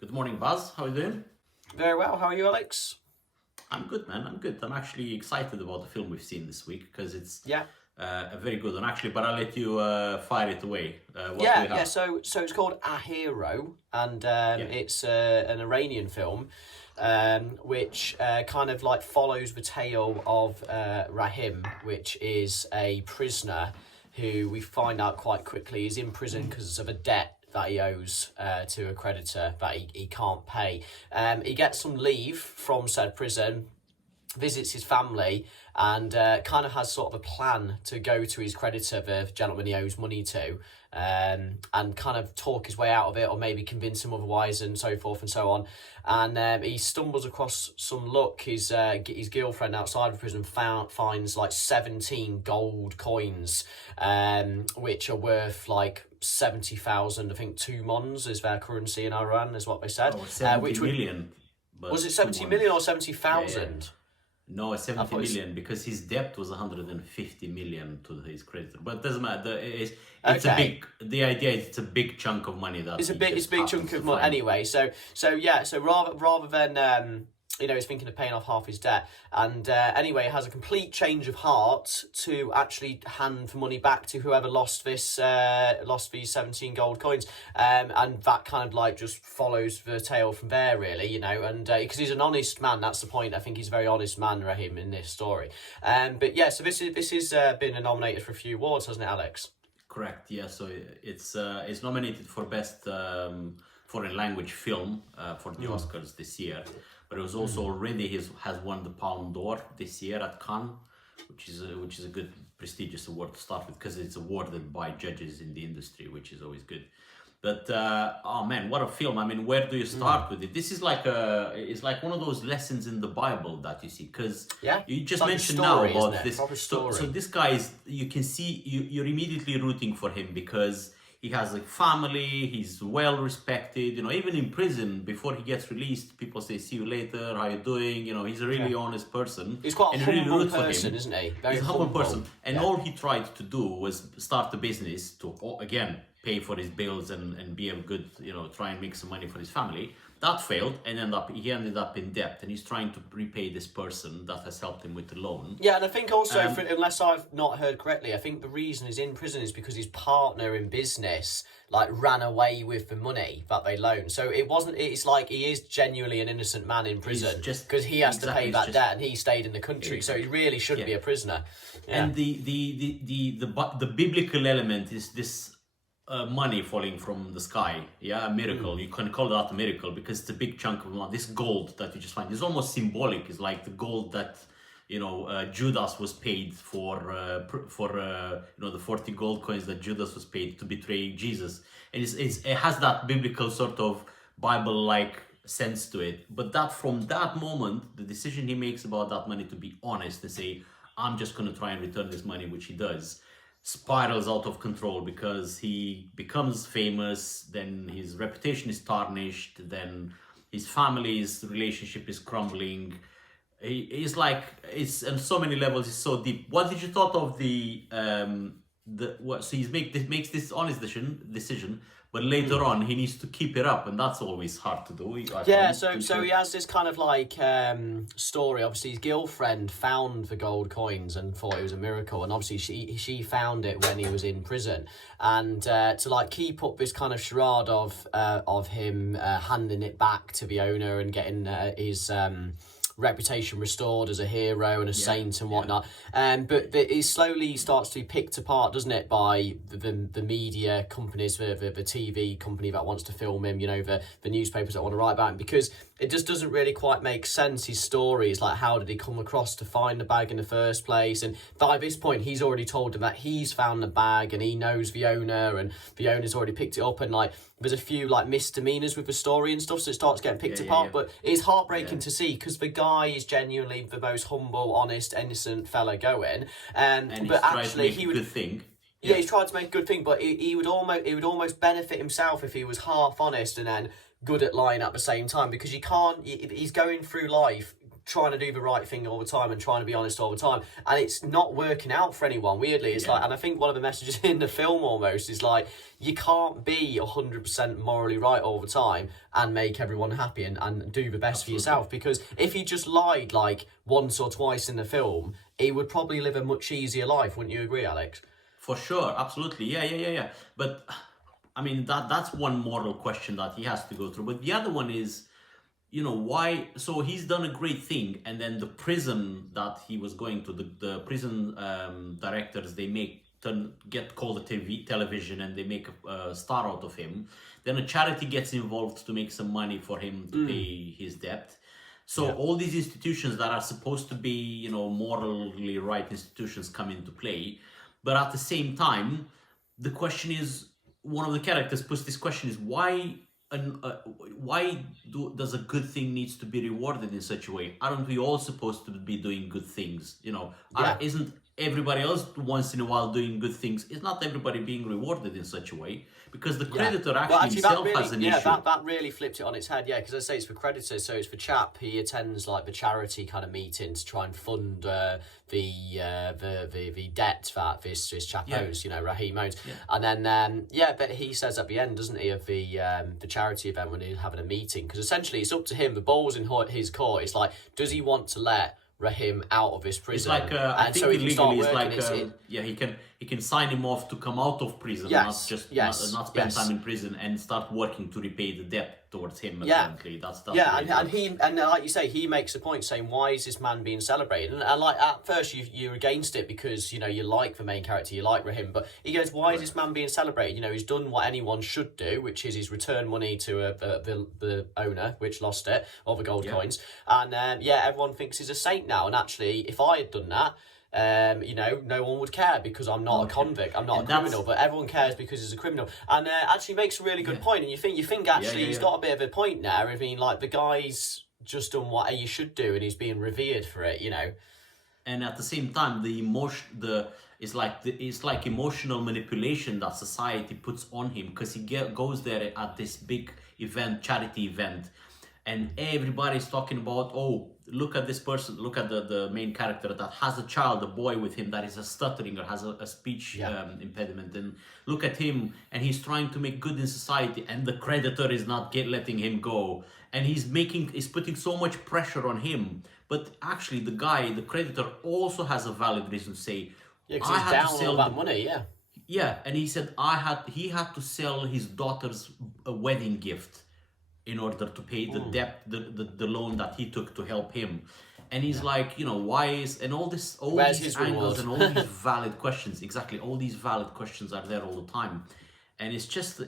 Good morning, Buzz. How are you doing? Very well. How are you, Alex? I'm good, man. I'm good. I'm actually excited about the film we've seen this week because it's Yeah. a very good one, actually. But I'll let you fire it away. What do Yeah, we yeah. have? So it's called A Hero, and Yeah. it's an Iranian film, which kind of like follows the tale of Rahim, which is a prisoner who we find out quite quickly is in prison because of a debt that he owes to a creditor that he can't pay. He gets some leave from said prison, visits his family, and kind of has sort of a plan to go to his creditor, the gentleman he owes money to, and kind of talk his way out of it, or maybe convince him otherwise, and so forth and so on. And he stumbles across some luck. His girlfriend outside of prison finds like 17 gold coins, which are worth like 70,000. I think 2 mons is their currency in Iran, is what they said. Oh, 70 which million. But was it 70 million or 70,000? Yeah. No, 70 it's- million because his debt was 150 million to his creditor. But it doesn't matter. It's a Okay. big. The idea is it's a big chunk of money that It's a he big, just it's a big happens chunk to of money find. anyway. So rather than he's thinking of paying off half his debt, and anyway, has a complete change of heart to actually hand the money back to whoever lost these 17 gold coins, and that kind of like just follows the tale from there, really, and because he's an honest man, that's the point. I think he's a very honest man, Rahim, in this story. But yeah, so this is been nominated for a few awards, hasn't it, Alex? Correct. Yeah. So it's nominated for best foreign language film for the Oscars this year, but it was also already has won the Palme d'Or this year at Cannes, which is a good prestigious award to start with because it's awarded by judges in the industry, which is always good. But oh man, what a film! I mean, where do you start with it? This is like it's like one of those lessons in the Bible that you see, because Yeah, you just it's like a mentioned story, now about isn't it? this. Proper So story. this guy is, you can see you're immediately rooting for him because he has a family, he's well respected. Even in prison before he gets released, people say, "See you later. How you doing?" He's a really honest person. He's quite a and you really humble root for him. person, isn't he? Very He's a humble person, and Yeah. all he tried to do was start a business to again pay for his bills and be a good, try and make some money for his family. That failed, and he ended up in debt, and he's trying to repay this person that has helped him with the loan. Yeah, and I think also, unless I've not heard correctly, I think the reason he's in prison is because his partner in business like ran away with the money that they loaned. So it wasn't. It's like he is genuinely an innocent man in prison just- because he has to exactly, pay it's that just- debt, and he stayed in the country. So he really should be a prisoner. Yeah. And the biblical element is this money falling from the sky. Yeah, a miracle. You can call that a miracle because it's a big chunk of money. This gold that you just find is almost symbolic. It's like the gold that Judas was paid for the 40 gold coins that Judas was paid to betray Jesus, and it has that biblical sort of Bible-like sense to it. But from that moment, the decision he makes about that money to be honest and say, "I'm just going to try and return this money," which he does, spirals out of control because he becomes famous, then his reputation is tarnished, then his family's relationship is crumbling. He's like, it's on so many levels, it's so deep. What did you thought of so makes this honest decision, but later on he needs to keep it up, and that's always hard to do. Yeah, so he has this kind of like story. Obviously, his girlfriend found the gold coins and thought it was a miracle, and obviously she found it when he was in prison. And to like keep up this kind of charade of him handing it back to the owner and getting his reputation restored as a hero and a saint and whatnot. But it slowly starts to be picked apart, doesn't it, by the media companies, the TV company that wants to film him, the newspapers that want to write about him, because it just doesn't really quite make sense, his stories. Like, how did he come across to find the bag in the first place? And by this point, he's already told them that he's found the bag and he knows the owner, and the owner's already picked it up, and like there's a few like misdemeanors with the story and stuff, so it starts getting picked apart. Yeah. But it's heartbreaking to see because the guy is genuinely the most humble, honest, innocent fella going. And But he's actually, he would good thing. Yeah, he's tried to make a good thing, but he would almost benefit himself if he was half honest and then good at lying at the same time, because you can't. He's going through life trying to do the right thing all the time and trying to be honest all the time, and it's not working out for anyone. Weirdly, it's like, and I think one of the messages in the film almost is like, you can't be 100% morally right all the time and make everyone happy and do the best for yourself, because if he just lied like once or twice in the film, he would probably live a much easier life. Wouldn't you agree, Alex? For sure, absolutely, yeah. But I mean, that's one moral question that he has to go through. But the other one is, you know, why? So he's done a great thing, and then the prison that he was going to, the prison directors, they get called a television, and they make a star out of him. Then a charity gets involved to make some money for him to pay his debt. So all these institutions that are supposed to be, you know, morally right institutions come into play. But at the same time, the question is, one of the characters puts this question is, why does a good thing needs to be rewarded in such a way? Aren't we all supposed to be doing good things? You know, isn't everybody else once in a while doing good things? Is not everybody being rewarded in such a way? Because the creditor himself has an issue. That really flipped it on its head. Yeah, because I say it's for creditors, so it's for Chap. He attends like the charity kind of meeting to try and fund the debt that this chap owes. You know, Raheem owes. And then but he says at the end, doesn't he, of the charity event when he's having a meeting, because essentially it's up to him. The ball's in his court. It's like, does he want to let Raheem out of his prison? It's like I think illegally it's like he can sign him off to come out of prison, not spend time in prison and start working to repay the debt towards him. Apparently, that's and like you say, he makes a point saying, why is this man being celebrated? And like at first you're against it because, you know, you like the main character, you like Raheem, but he goes, why is this man being celebrated? You know, he's done what anyone should do, which is he's returned money to the owner, which lost it, or the gold coins, and everyone thinks he's a saint now. And actually, if I had done that, you know, no one would care because I'm not a convict, I'm not a criminal, but everyone cares because he's a criminal. And actually makes a really good point. And you think actually he's got a bit of a point there. I mean, like, the guy's just done what you should do, and he's being revered for it, you know. And at the same time, it's like emotional manipulation that society puts on him, because he goes there at this big event, charity event, and everybody's talking about, oh, look at this person, look at the main character that has a child, a boy with him that is a stuttering or has a speech impediment, and look at him, and he's trying to make good in society, and the creditor is not letting him go, and he's putting so much pressure on him. But actually the creditor also has a valid reason to say, because he's down all that money, and he said he had to sell his daughter's wedding gift in order to pay the debt, the loan that he took to help him. And he's like, you know, why is, and all these angles and all these valid questions, exactly, all these valid questions are there all the time. And it's just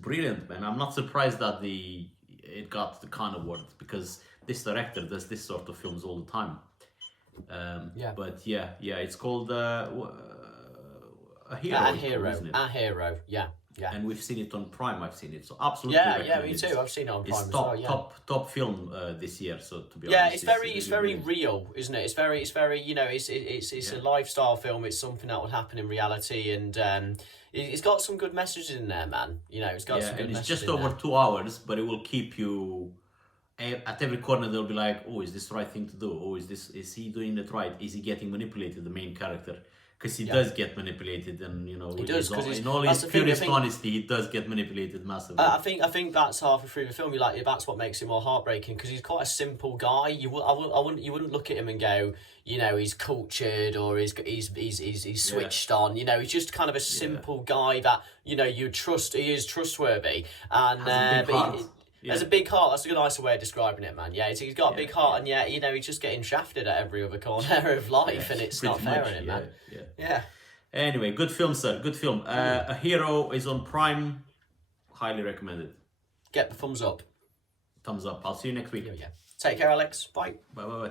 brilliant, man. I'm not surprised that it got the Cannes Award, because this director does this sort of films all the time. But it's called A Hero. Yeah. And we've seen it on Prime. I've seen it, so absolutely. Yeah, me too. I've seen it on Prime. It's top film this year. So to be honest, it's very real, isn't it? It's very you know, it's a lifestyle film. It's something that would happen in reality, and it's got some good messages in there, man. You know, it's got some good messages. It's just over 2 hours, but it will keep you. At every corner, they'll be like, "Oh, is this the right thing to do? Oh, is he doing it right? Is he getting manipulated?" The main character. Because he does get manipulated, and you know, he does, in all his purest honesty, he does get manipulated massively. I think that's halfway through the film. That's what makes it more heartbreaking, because he's quite a simple guy. You wouldn't look at him and go, you know, he's cultured or he's switched on. You know, he's just kind of a simple guy that, you know, you trust. He is trustworthy, and there's a big heart. That's a nicer way of describing it, man. Yeah, he's got a big heart, and you know, he's just getting shafted at every other corner of life, and it's not fair on him, man. Yeah. Anyway, good film, sir. Good film. A Hero is on Prime. Highly recommended. Get the thumbs up. Thumbs up. I'll see you next week. Take care, Alex. Bye. Bye.